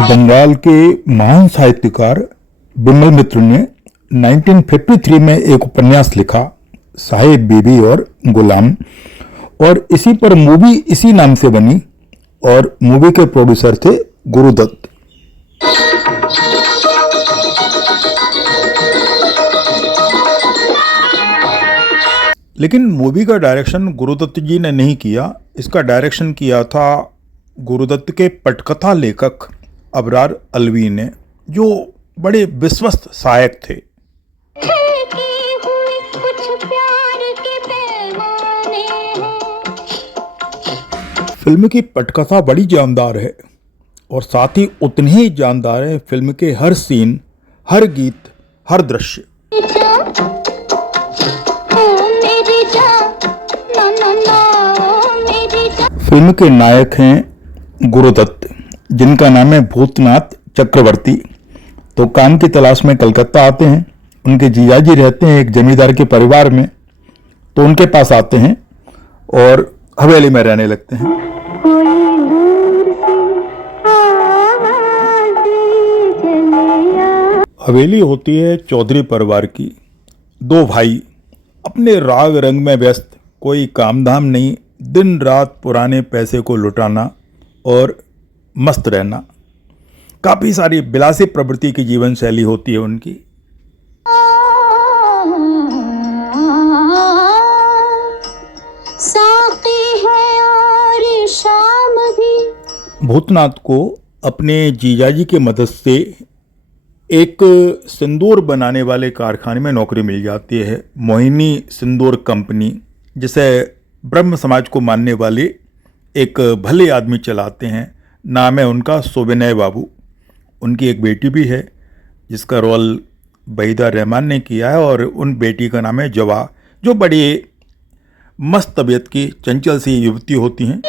बंगाल के महान साहित्यकार बिमल मित्र ने 1953 में एक उपन्यास लिखा, साहिब बीबी और गुलाम, और इसी पर मूवी इसी नाम से बनी और मूवी के प्रोड्यूसर थे गुरुदत्त। लेकिन मूवी का डायरेक्शन गुरुदत्त जी ने नहीं किया, इसका डायरेक्शन किया था गुरुदत्त के पटकथा लेखक अबरार अलवी ने, जो बड़े विश्वस्त सहायक थे। फिल्म की पटकथा बड़ी जानदार है और साथ ही उतनी ही जानदार है फिल्म के हर सीन, हर गीत, हर दृश्य। फिल्म के नायक हैं गुरुदत्त, जिनका नाम है भूतनाथ चक्रवर्ती। तो काम की तलाश में कलकत्ता आते हैं। उनके जीजाजी रहते हैं एक जमींदार के परिवार में, तो उनके पास आते हैं और हवेली में रहने लगते हैं। हवेली होती है चौधरी परिवार की। दो भाई अपने राग रंग में व्यस्त, कोई काम धाम नहीं, दिन रात पुराने पैसे को लुटाना और मस्त रहना। काफ़ी सारी विलासी प्रवृत्ति की जीवन शैली होती है उनकी। भूतनाथ को अपने जीजाजी की मदद से एक सिंदूर बनाने वाले कारखाने में नौकरी मिल जाती है। मोहिनी सिंदूर कंपनी, जिसे ब्रह्म समाज को मानने वाले एक भले आदमी चलाते हैं। नाम है उनका सुविनय बाबू। उनकी एक बेटी भी है जिसका रोल वहीदा रहमान ने किया है, और उन बेटी का नाम है जवा, जो बड़ी मस्त तबीयत की चंचल सी युवती होती हैं।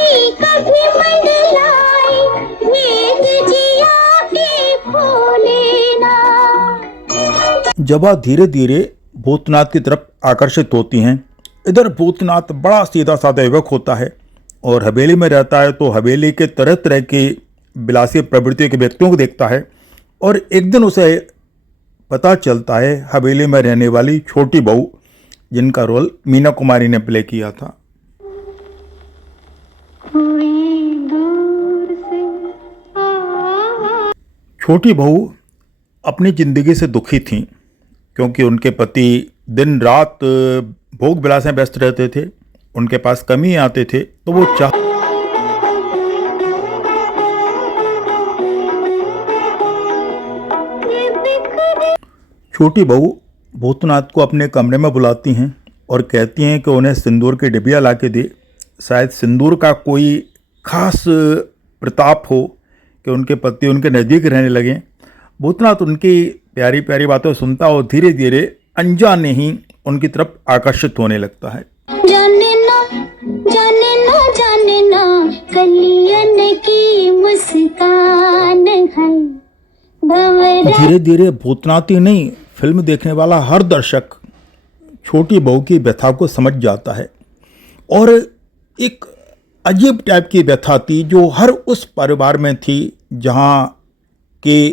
जवा धीरे धीरे भूतनाथ की तरफ आकर्षित होती हैं। इधर भूतनाथ बड़ा सीधा साधा युवक होता है और हवेली में रहता है, तो हवेली के तरह तरह की विलासी प्रवृत्तियों के व्यक्तियों को देखता है। और एक दिन उसे पता चलता है हवेली में रहने वाली छोटी बहू, जिनका रोल मीना कुमारी ने प्ले किया था। छोटी बहू अपनी जिंदगी से दुखी थीं, क्योंकि उनके पति दिन रात भोग विलास में व्यस्त रहते थे, उनके पास कमी आते थे, तो वो छोटी बहू भूतनाथ को अपने कमरे में बुलाती हैं और कहती हैं कि उन्हें सिंदूर की डिबिया ला के दे। शायद सिंदूर का कोई खास प्रताप हो कि उनके पति उनके नज़दीक रहने लगें। भूतनाथ उनकी प्यारी प्यारी बातें सुनता और धीरे धीरे अनजाने ही उनकी तरफ आकर्षित होने लगता है। जाने ना कलियन की मुस्कान है। धीरे धीरे भूतनाथ ही नहीं, फिल्म देखने वाला हर दर्शक छोटी बहू की व्यथा को समझ जाता है। और एक अजीब टाइप की व्यथा थी जो हर उस परिवार में थी जहाँ के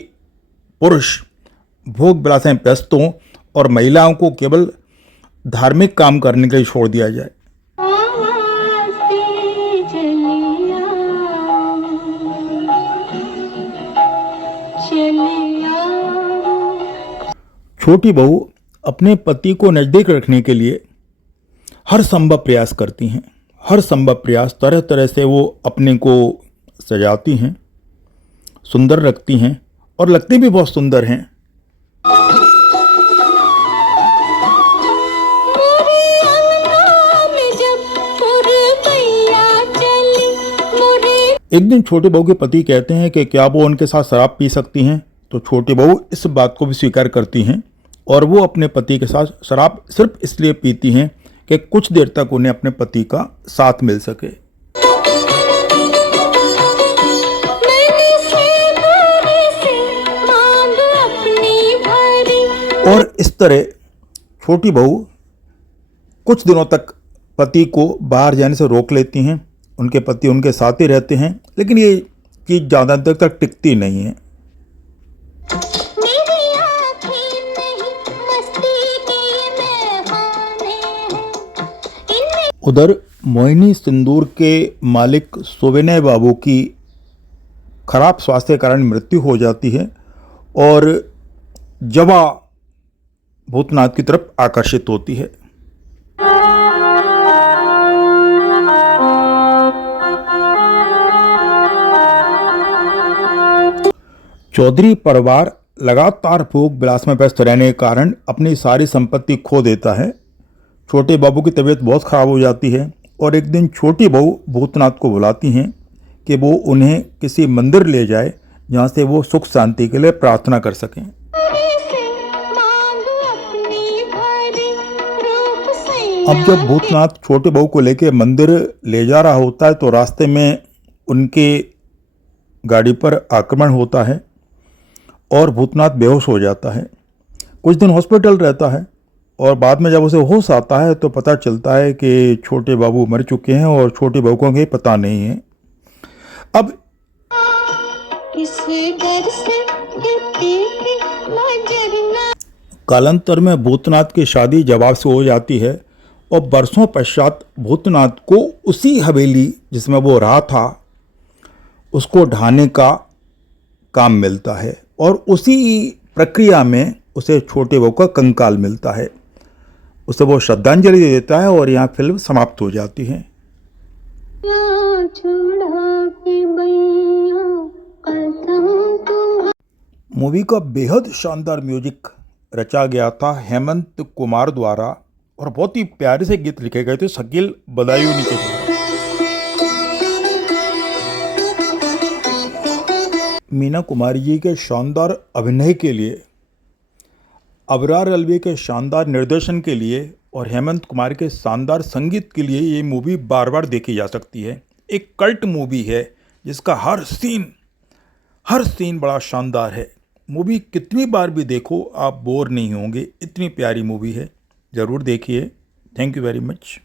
पुरुष भोग विलास में व्यस्त हों और महिलाओं को केवल धार्मिक काम करने के लिए छोड़ दिया जाए। छोटी बहू अपने पति को नज़दीक रखने के लिए हर संभव प्रयास करती हैं। हर संभव प्रयास, तरह तरह से वो अपने को सजाती हैं, सुंदर रखती हैं और लगती भी बहुत सुंदर हैं। एक दिन छोटी बहू के पति कहते हैं कि क्या वो उनके साथ शराब पी सकती हैं, तो छोटी बहू इस बात को भी स्वीकार करती हैं और वो अपने पति के साथ शराब सिर्फ इसलिए पीती हैं कि कुछ देर तक उन्हें अपने पति का साथ मिल सके। और इस तरह छोटी बहू कुछ दिनों तक पति को बाहर जाने से रोक लेती हैं उनके पति उनके साथ ही रहते हैं, लेकिन ये चीज़ ज़्यादा देर तक टिकती नहीं है। उधर मोहिनी सिंदूर के मालिक सुविनय बाबू की खराब स्वास्थ्य के कारण मृत्यु हो जाती है और जवा भूतनाथ की तरफ आकर्षित होती है। चौधरी परिवार लगातार भोग विलास में व्यस्त रहने के कारण अपनी सारी संपत्ति खो देता है। छोटे बाबू की तबीयत बहुत ख़राब हो जाती है और एक दिन छोटी बहू भूतनाथ को बुलाती हैं कि वो उन्हें किसी मंदिर ले जाए जहाँ से वो सुख शांति के लिए प्रार्थना कर सकें। अब जब भूतनाथ छोटे बहू को लेकर मंदिर ले जा रहा होता है तो रास्ते में उनके गाड़ी पर आक्रमण होता है और भूतनाथ बेहोश हो जाता है। कुछ दिन हॉस्पिटल रहता है और बाद में जब उसे होश आता है तो पता चलता है कि छोटे बाबू मर चुके हैं और छोटे बहू को भी पता नहीं है। अब कालांतर में भूतनाथ की शादी जवाब से हो जाती है और बरसों पश्चात भूतनाथ को उसी हवेली जिसमें वो रहा था उसको ढाने का काम मिलता है और उसी प्रक्रिया में उसे छोटे बहू का कंकाल मिलता है। उसे वो श्रद्धांजलि दे देता है और यहाँ फिल्म समाप्त हो जाती है। मूवी का बेहद शानदार म्यूजिक रचा गया था हेमंत कुमार द्वारा और बहुत ही प्यारे से गीत लिखे गए थे शकील बदायूनी के द्वारा। मीना कुमारी जी के शानदार अभिनय के लिए, अबरार अलवी के शानदार निर्देशन के लिए और हेमंत कुमार के शानदार संगीत के लिए ये मूवी बार बार देखी जा सकती है। एक कल्ट मूवी है जिसका हर सीन बड़ा शानदार है। मूवी कितनी बार भी देखो आप बोर नहीं होंगे, इतनी प्यारी मूवी है। ज़रूर देखिए। Thank you very much.